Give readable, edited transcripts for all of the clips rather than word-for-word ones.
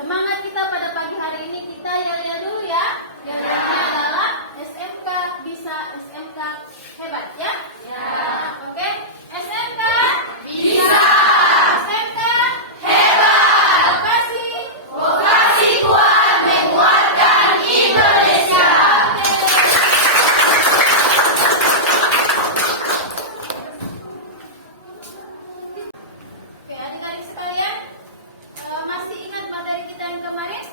Semangat kita pada pagi hari ini, kita yel-yel dulu ya. Yel-yelnya adalah SMK bisa, SMK hebat ya. Oke, SMK bisa, SMK hebat. Vokasi kuat menguatkan Indonesia. Oke, adik-adik sekalian, masih ingat materi kita yang kemarin?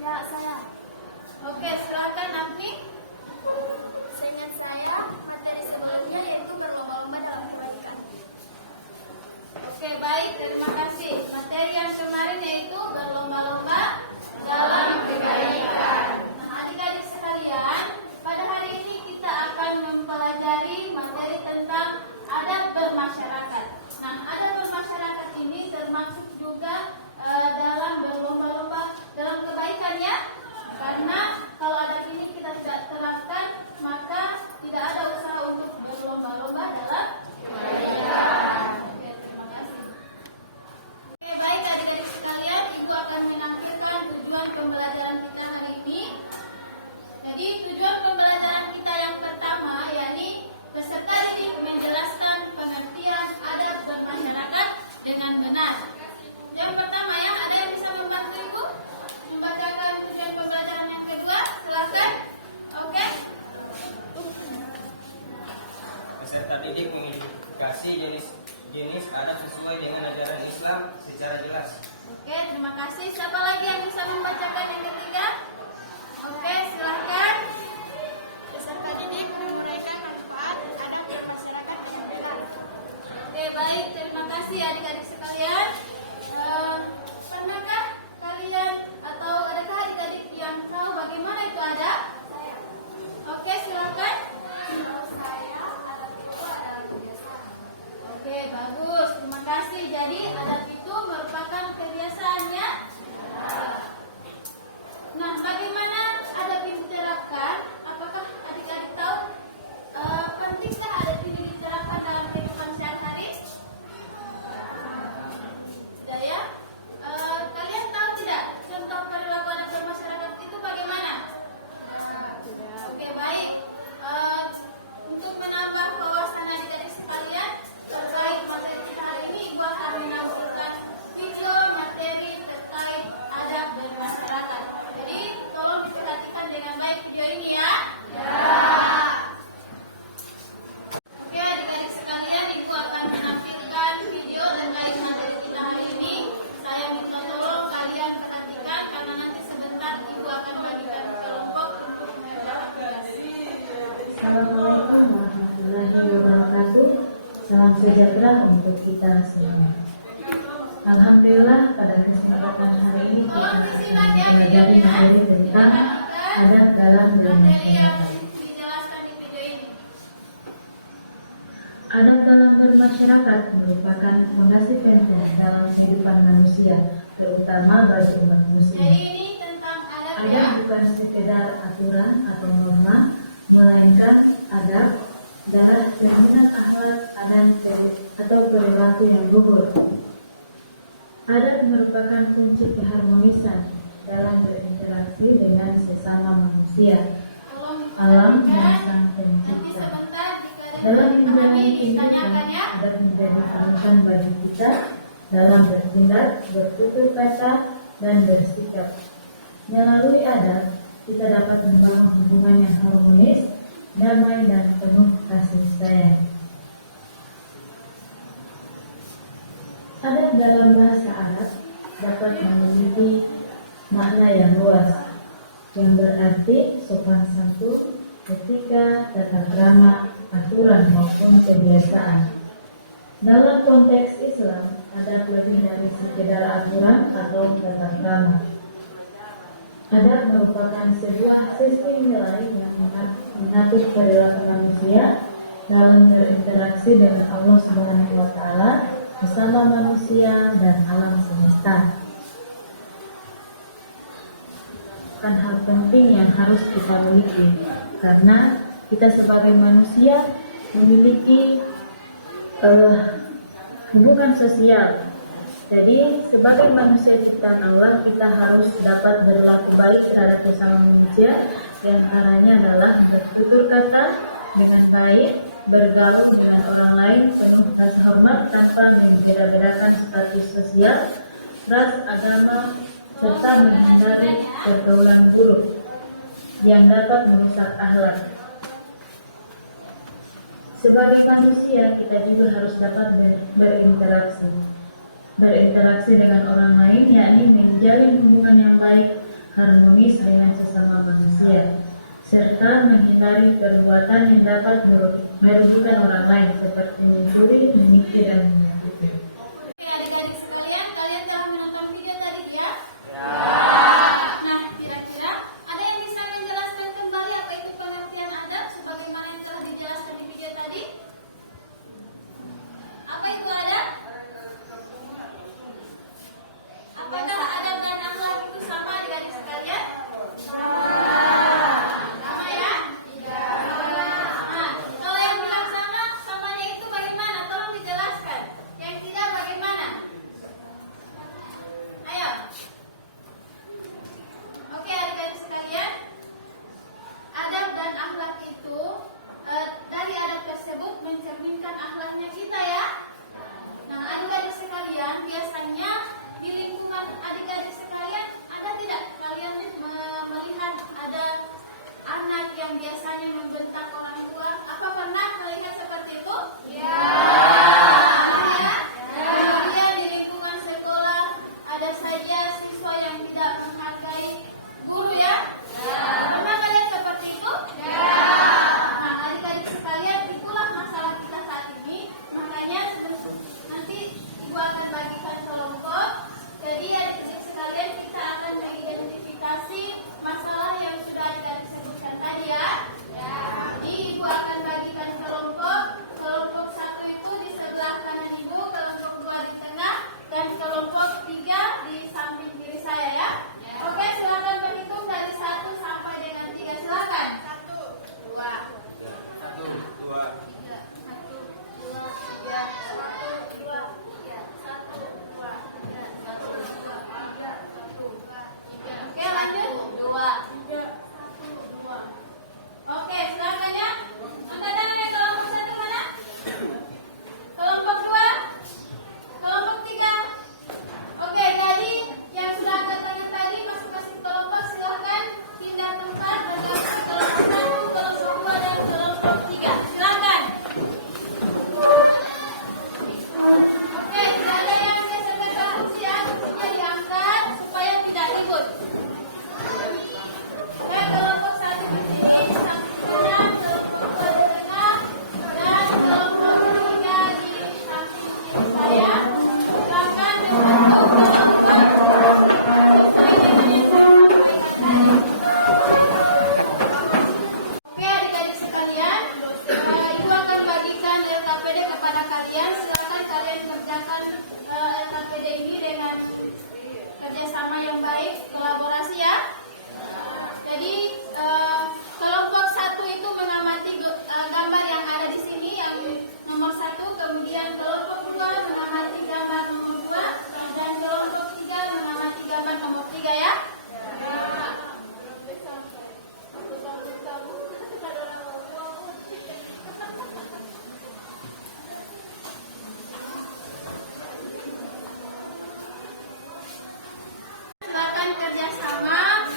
Ya, saya. Oke, silakan Afni. Seingat saya, materi sebelumnya yaitu berlomba-lomba dalam kebaikan. Oke, baik, terima kasih. Materi yang kemarin yaitu berlomba-lomba dalam kebaikan. Nah, adik-adik sekalian, pada hari ini kita akan mempelajari materi tentang adab bermasyarakat. Nah, adab bermasyarakat ini termasuk juga dalam berlomba-lomba dalam kebaikan ya. Karena kalau adab ini kita tidak terapkan, maka tidak ada usaha untuk berlomba-lomba dalam kebaikan. Oke, terima kasih. Oke, baik adik-adik sekalian, Ibu akan menampilkan tujuan pembelajaran kita hari ini. Jadi tujuan pembelajaran kita yang pertama yakni peserta didik menjelaskan pengertian adab bermasyarakat dengan benar. Yang pertama ya, ada yang bisa membantu Ibu membacakan tujuan pembelajaran yang kedua? Silakan. Oke. Peserta didik mengidentifikasi jenis adab sesuai dengan ajaran Islam secara jelas. Oke, terima kasih. Siapa lagi yang bisa membacakan yang ketiga? Oke, silakan. Peserta didik menguraikan manfaat adab bermasyarakat yang benar. Oke, baik. Terima kasih adik-adik sekalian. Pernahkah kalian atau adakah adik-adik yang tahu bagaimana itu adab? Saya. Oke, silakan. Menurut saya, adab itu adalah kebiasaan. Oke, bagus. Terima kasih. Jadi adab itu merupakan kebiasaan ya. Nah, bagaimana adab itu diterapkan? Apakah adik-adik tahu pentingkah adab itu diterapkan dalam kehidupan sehari-hari? Tidak ya? Kalian tahu tidak contoh perilaku adab bermasyarakat itu bagaimana? Oke, baik. Untuk menambah wawasan adik-adik sekalian terkait materi kita hari ini, Ibu akan menampilkan video materi terkait adab bermasyarakat. Jadi, tolong diperhatikan dengan baik video ini ya. Oke, adik-adik sekalian, Ibu akan menampilkan video terkait materi kita hari ini. Saya minta tolong kalian perhatikan karena nanti sebentar Ibu akan bagikan kelompok untuk mengerjakan tugas. Assalamualaikum warahmatullahi wabarakatuh. Salam sejahtera untuk kita semua. Alhamdulillah pada kesempatan hari ini kita Tolong akan disimak ya mempelajari videonya. materi tentang adab dalam Materi yang bermasyarakat. dijelaskan di video ini. Adab dalam bermasyarakat merupakan fondasi penting dalam kehidupan manusia, terutama bagi umat Jadi muslim. ini tentang adab ya. Adab bukan sekedar aturan atau norma, melainkan adab adalah cerminan akhlak atau perilaku yang luhur. Adab merupakan kunci keharmonisan dalam berinteraksi dengan sesama manusia, Tolong alam dan diperhatikan. sang Nanti pencipta. sebentar Dalam dipahami menjalani kehidupan, ditanyakan ya. adab menjadi panutan bagi kita dalam bertindak, bertutur kata, dan bersikap. Melalui adab, kita dapat membangun hubungan yang harmonis, damai, dan penuh kasih sayang. Adab dalam bahasa Arab dapat memiliki makna yang luas, yang berarti sopan santun, etika, tata krama, aturan maupun kebiasaan. Dalam konteks Islam, adab lebih dari sekedar aturan atau tata krama. Adab merupakan sebuah sistem nilai yang mengatur perilaku manusia dalam berinteraksi dengan Allah Subhanahu wa Ta'ala, bersama manusia dan alam semesta. Bukan hal penting yang harus kita miliki, karena kita sebagai manusia memiliki hubungan sosial Jadi, sebagai manusia ciptaan Allah, kita harus dapat berlaku baik terhadap sesama manusia, yang caranya adalah bertutur kata dengan baik, bergaul dengan orang lain penuh rasa hormat tanpa membeda-bedakan status sosial, ras, agama, serta menghindari pergaulan buruk yang dapat merusak akhlak. Sebagai manusia, kita juga harus dapat berinteraksi dengan orang lain, yakni menjalin hubungan yang baik, harmonis dengan sesama manusia, serta menghindari perbuatan yang dapat merugikan orang lain seperti mencuri, menipu, dan menyakiti. Oke, adik-adik sekalian, kalian telah menonton video tadi ya? Nah, kira-kira ada yang bisa menjelaskan kembali apa itu pengertian adab sebagaimana yang telah dijelaskan di video tadi? Apa itu adab? Apakah adab dan akhlak itu sama adik-adik sekalian? Sama ya? Nah, kalau yang bilang sama, samanya itu bagaimana? Tolong dijelaskan. Yang tidak bagaimana? Ayo. Oke, adik-adik sekalian, adab dan akhlak itu dari adab tersebut mencerminkan akhlaknya kita ya. Nah, adik-adik sekalian, biasanya di lingkungan adik-adik sekalian ada tidak kalian melihat ada anak yang biasanya membentak orang tua? Apa pernah melihat seperti itu? Ya. Kemudian di lingkungan sekolah ada saja siswa yang tidak menghargai guru ya? Pernah kalian seperti itu? Nah, adik-adik sekalian, itulah masalah kita saat ini. Makanya nanti ibu akan bagikan kelompok. Jadi adik-adik sekalian, kita akan mengidentifikasi masalah yang sudah adik-adik sebutkan tadi ya. Jadi ibu akan bagikan kelompok. Kelompok 1 itu di sebelah kanan ibu, kelompok 2 di tengah, dan kelompok 3 di samping kiri saya ya. Oke, silakan berhitung dari 1 sampai dengan 3. Silakan. 1, 2, 1, 2, 3. Oke, lanjut. 2. Oke, silakan ya. Angkat tangan ya. Kelompok 1 mana? Kelompok 2? Kelompok 3? Oke, jadi yang sudah angkat tangan tadi masing-masing kelompok silakan pindah tempat dengan kelompok 1, kelompok 2, dan kelompok 3. Silakan. Oke, tidak ada yang geser-geser kursi ya. Kursinya diangkat supaya tidak ribut. Oke, kelompok 1 di sini, samping kanan, kelompok 2 di tengah, dan kelompok 3 di samping kiri saya. Silakan dengan Oke, adik-adik sekalian, ibu akan bagikan LKPD kepada kalian. Silakan kalian kerjakan LKPD ini dengan kerjasama yang baik, kolaborasi ya. Jadi kelompok 1 itu mengamati gambar yang ada di sini, yang nomor 1, kemudian kelompok 2 mengamati gambar nomor 2, dan kelompok 3 mengamati gambar nomor 3 ya. Silakan kerjasama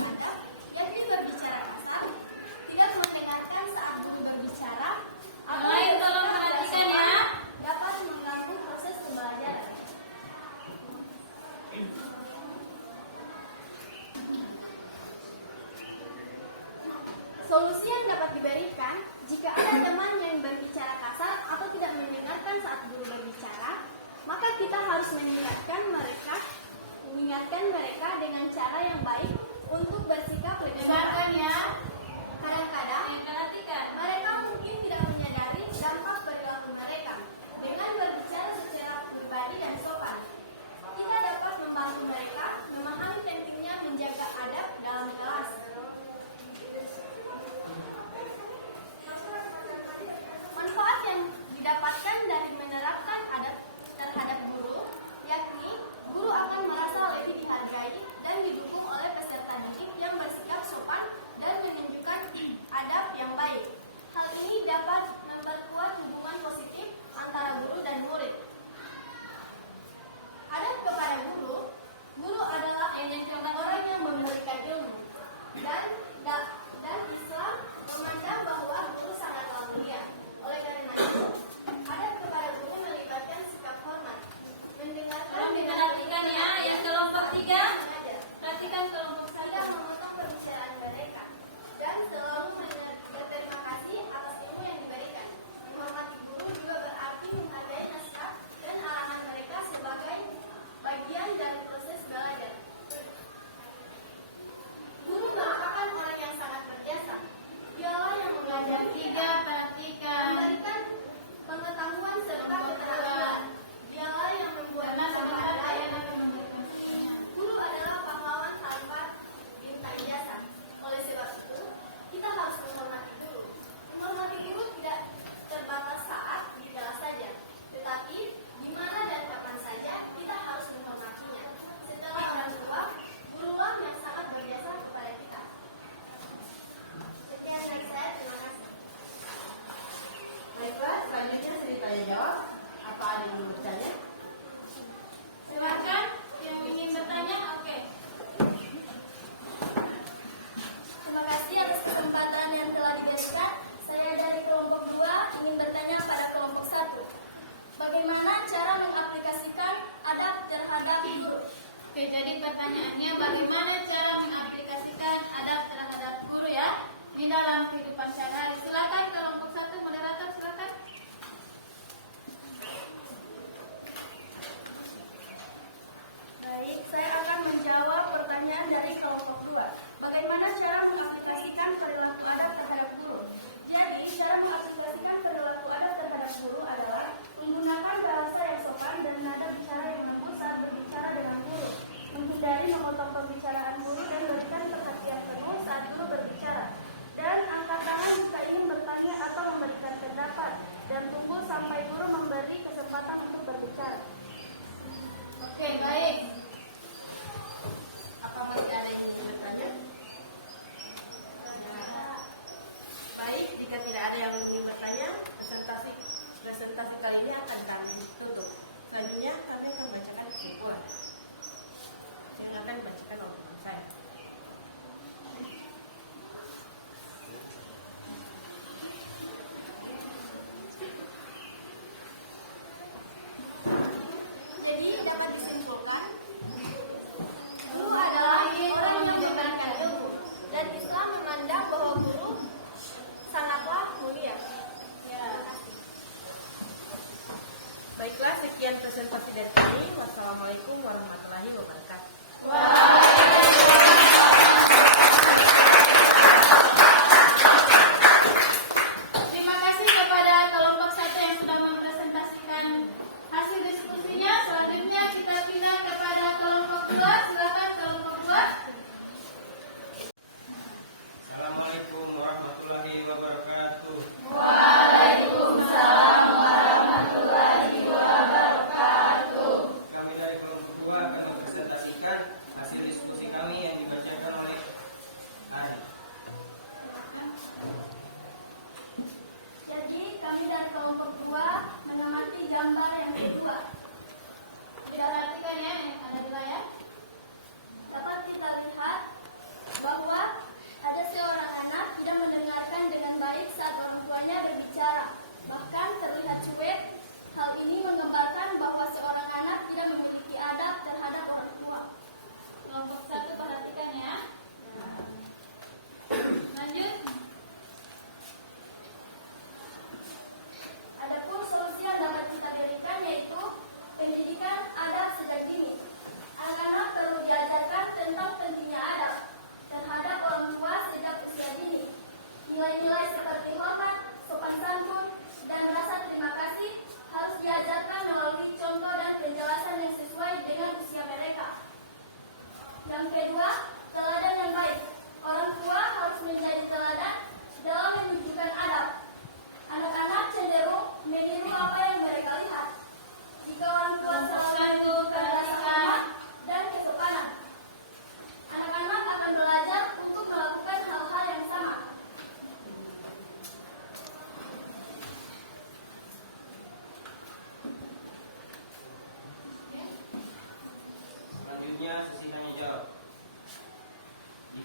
adab, yakni berbicara kasar, tidak mendengarkan saat guru berbicara, atau Baik, tolong perhatikan ya. dapat mengganggu proses pembelajaran. Solusi yang dapat diberikan jika ada teman yang berbicara kasar atau tidak mendengarkan saat guru berbicara, maka kita harus mengingatkan mereka dengan cara yang baik untuk bersikap lebih Dengarkan baik. ya. Kadang-kadang Perhatikan. mereka mungkin tidak menyadari dampak perilaku mereka dengan berbicara secara pribadi dan sopan. Kita dapat membantu mereka memahami pentingnya menjaga adab dalam kelas. Manfaat yang didapatkan dari menerapkan adab terhadap guru, yakni guru akan merasa lebih dihargai dan didukung oleh peserta didik yang bersikap sopan dan menunjukkan adab yang baik. Hal ini dapat memperkuat hubungan positif antara guru dan murid. Adab kepada guru, guru adalah orang yang memberikan ilmu dan Islam memandang bahwa guru sangatlah mulia. Oleh karena itu, adab kepada guru melibatkan sikap hormat, mendengarkan Tolong dengan diperhatikan ya. Yang kelompok 3. mengajar, Perhatikan kelompok tidak memotong pembicaraan mereka, dan selalu berterima kasih atas ilmu yang diberikan. Menghormati guru juga berarti menghargai nasihat dan arahan mereka sebagai bagian dari proses belajar. Guru merupakan orang yang sangat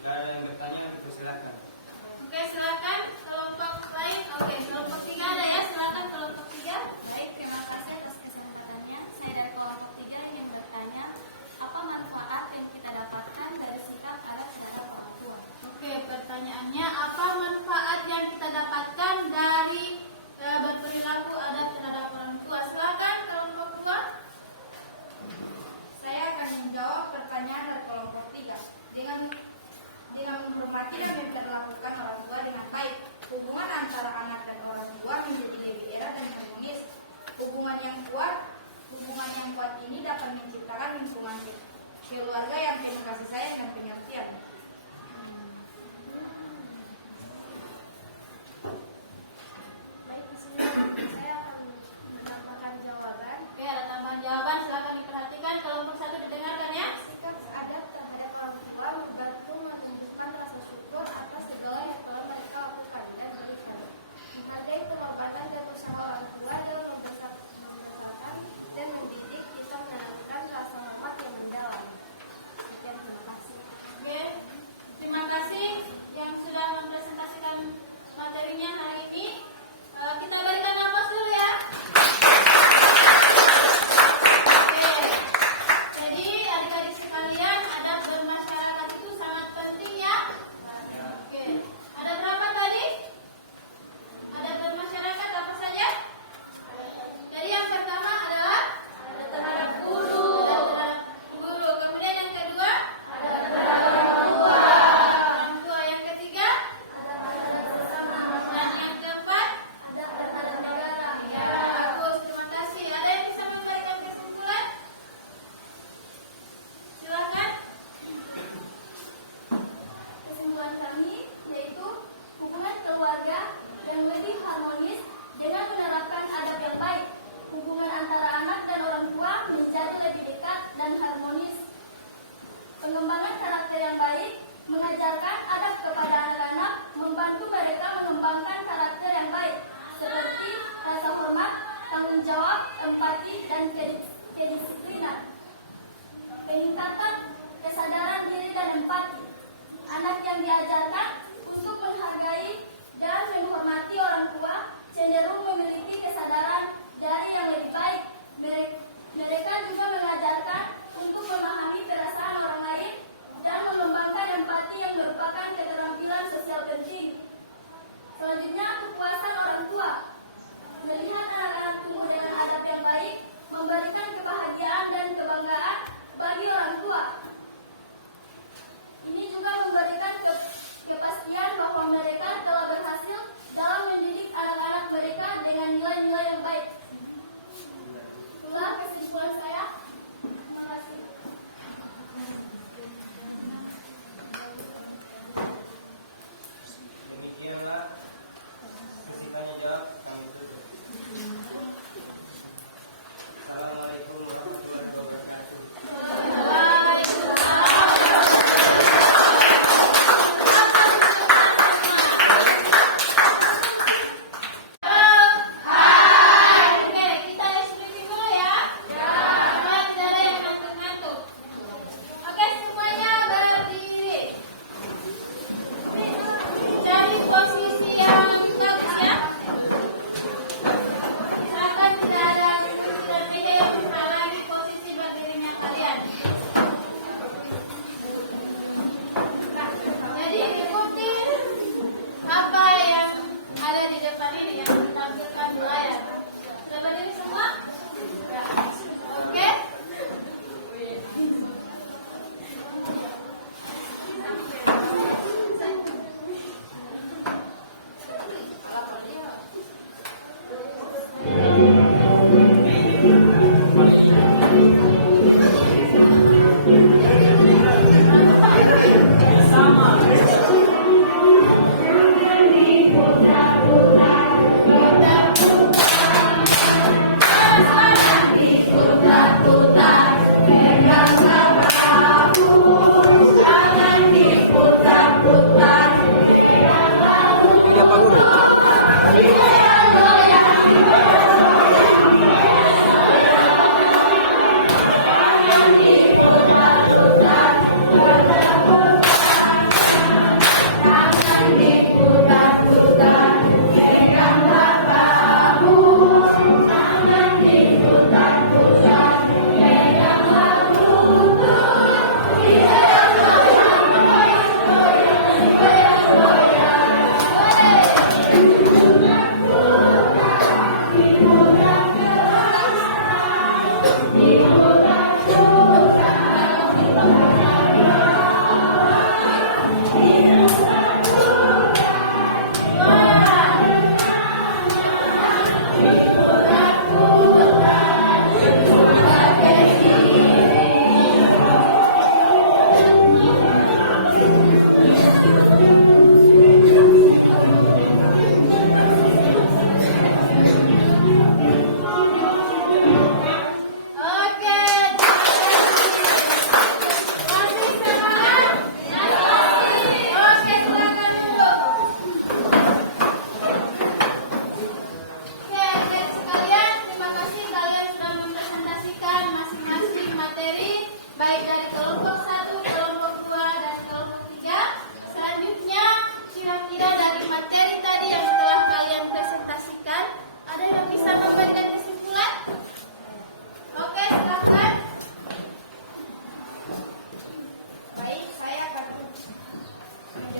Jika ada yang bertanya, silakan. Oke, silakan kelompok lain. Oke, kelompok 3 ada ya. Silakan kelompok 3. Baik, terima kasih atas kesempatannya. Saya dari kelompok 3 ingin bertanya, apa manfaat yang kita dapatkan dari sikap adat terhadap orang tua? Oke, pertanyaannya apa manfaat yang kita dapatkan dari berperilaku adat terhadap orang tua? Silakan kelompok 2. Saya akan menjawab pertanyaan dari kelompok 3. Dengan menghormati dan memperlakukan orang tua dengan baik, hubungan antara anak dan orang tua menjadi lebih erat dan harmonis. Hubungan yang kuat ini dapat menciptakan lingkungan keluarga yang penuh kasih sayang dan pengertian. Baik, di sini saya akan menambahkan jawaban. Oke, ada tambahan jawaban. Silakan diperhatikan. Kelompok 1 didengarkan ya. Sikap adat terhadap orang tua membantu menunjukkan rasa syukur atas segala yang telah mereka lakukan dan berikan. Menghargai pengorbanan dan usaha orang tua dalam membesarkan dan mendidik kita menanamkan rasa hormat yang mendalam. Sekian, terima kasih. Oke, terima kasih yang sudah mempresentasikan materinya hari ini. Kita berikan nafas dulu ya. Oke, jadi adik-adik sekalian, adat bermasyarakat itu sangat penting ya. Oke, ada berapa tadi? Adat bermasyarakat apa saja? Jadi yang pertama adalah adat terhadap guru. Kemudian yang kedua, adat terhadap orang tua. Yang ketiga, dan yang keempat, ya, bagus, terima kasih. Ada yang bisa memberikan kesimpulan? Silakan. Kesimpulan kami yaitu hubungan keluarga yang lebih harmonis dengan menerapkan adab yang baik. Hubungan antara anak dan orang tua menjadi lebih dekat dan harmonis. Pengembangan karakter yang baik mengajarkan adab kepada anak-anak, membantu mereka mengembangkan karakter yang baik seperti rasa hormat, tanggung jawab, empati, dan kedisiplinan. Peningkatan kesadaran diri dan empati. Anak yang diajarkan untuk menghargai dan menghormati orang tua cenderung memiliki kesadaran dari yang lebih baik. Mereka juga mengajarkan untuk memahami perasaan orang lain dan mengembangkan empati yang merupakan keterampilan sosial penting. Selanjutnya, kepuasan orang tua. Melihat anak-anak tumbuh dengan adab yang baik memberikan kebahagiaan dan kebanggaan bagi orang tua. Ini juga memberikan kepastian bahwa mereka telah berhasil dalam mendidik anak-anak mereka dengan nilai-nilai yang baik. Itulah kesimpulan saya. Terima kasih.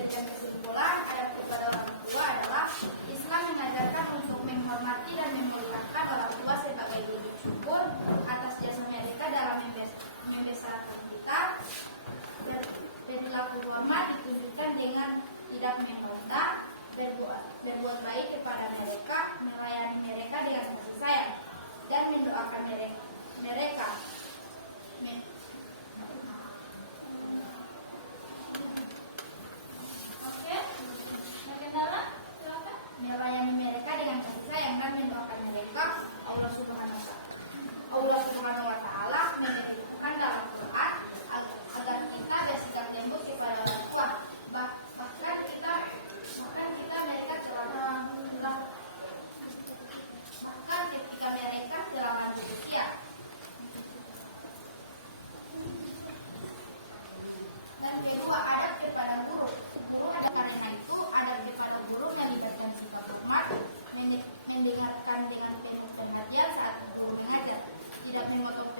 menjadikan kesimpulan adab kepada orang tua adalah Islam mengajarkan untuk menghormati dan memuliakan orang tua sebagai wujud syukur atas jasa mereka dalam membesarkan kita. Perilaku hormat ditunjukkan dengan tidak memberontak, berbuat baik kepada mereka, melayani mereka dengan kasih sayang, dan mendoakan mereka. Oke, Kendala, silakan. Melayani mereka dengan kasih sayang dan mendoakan mereka. Allah Subhanahu wa Ta'ala menyebutkan dalam Quran agar kita bersikap lembut kepada orang tua. Bahkan ketika mereka telah lanjut usia. Dan kedua, adab kepada guru. Karena itu adab kepada guru melibatkan sikap hormat, mendengarkan dengan penuh perhatian saat guru mengajar, tidak memotong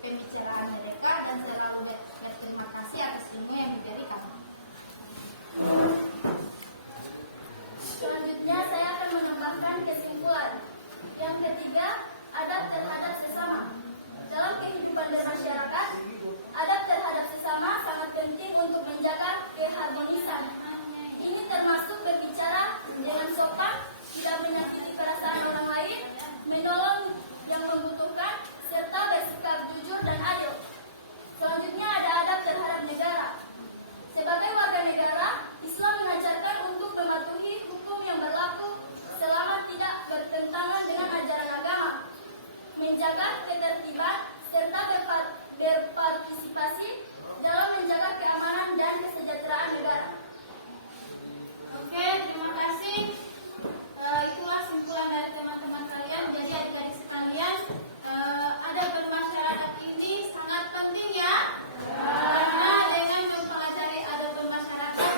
pembicaraan mereka, dan selalu berterima kasih atas ilmu yang diberikan. Selanjutnya saya akan menambahkan kesimpulan. Yang ketiga, adab terhadap sesama. Dalam kehidupan bermasyarakat, adab terhadap sesama sangat penting untuk menjaga keharmonisan. Ini termasuk berbicara dengan sopan, tidak menyakiti perasaan orang lain, menolong yang membutuhkan, serta bersikap jujur dan adil. Selanjutnya ada adab terhadap negara. Sebagai warga negara, Islam mengajarkan untuk mematuhi hukum yang berlaku selama tidak bertentangan dengan ajaran agama, menjaga ketertiban, serta berpartisipasi dalam menjaga keamanan dan kesejahteraan negara. Oke, terima kasih. Itulah simpulan dari teman-teman kalian. Jadi adik-adik sekalian, adab bermasyarakat ini sangat penting ya. Karena dengan mempelajari adab bermasyarakat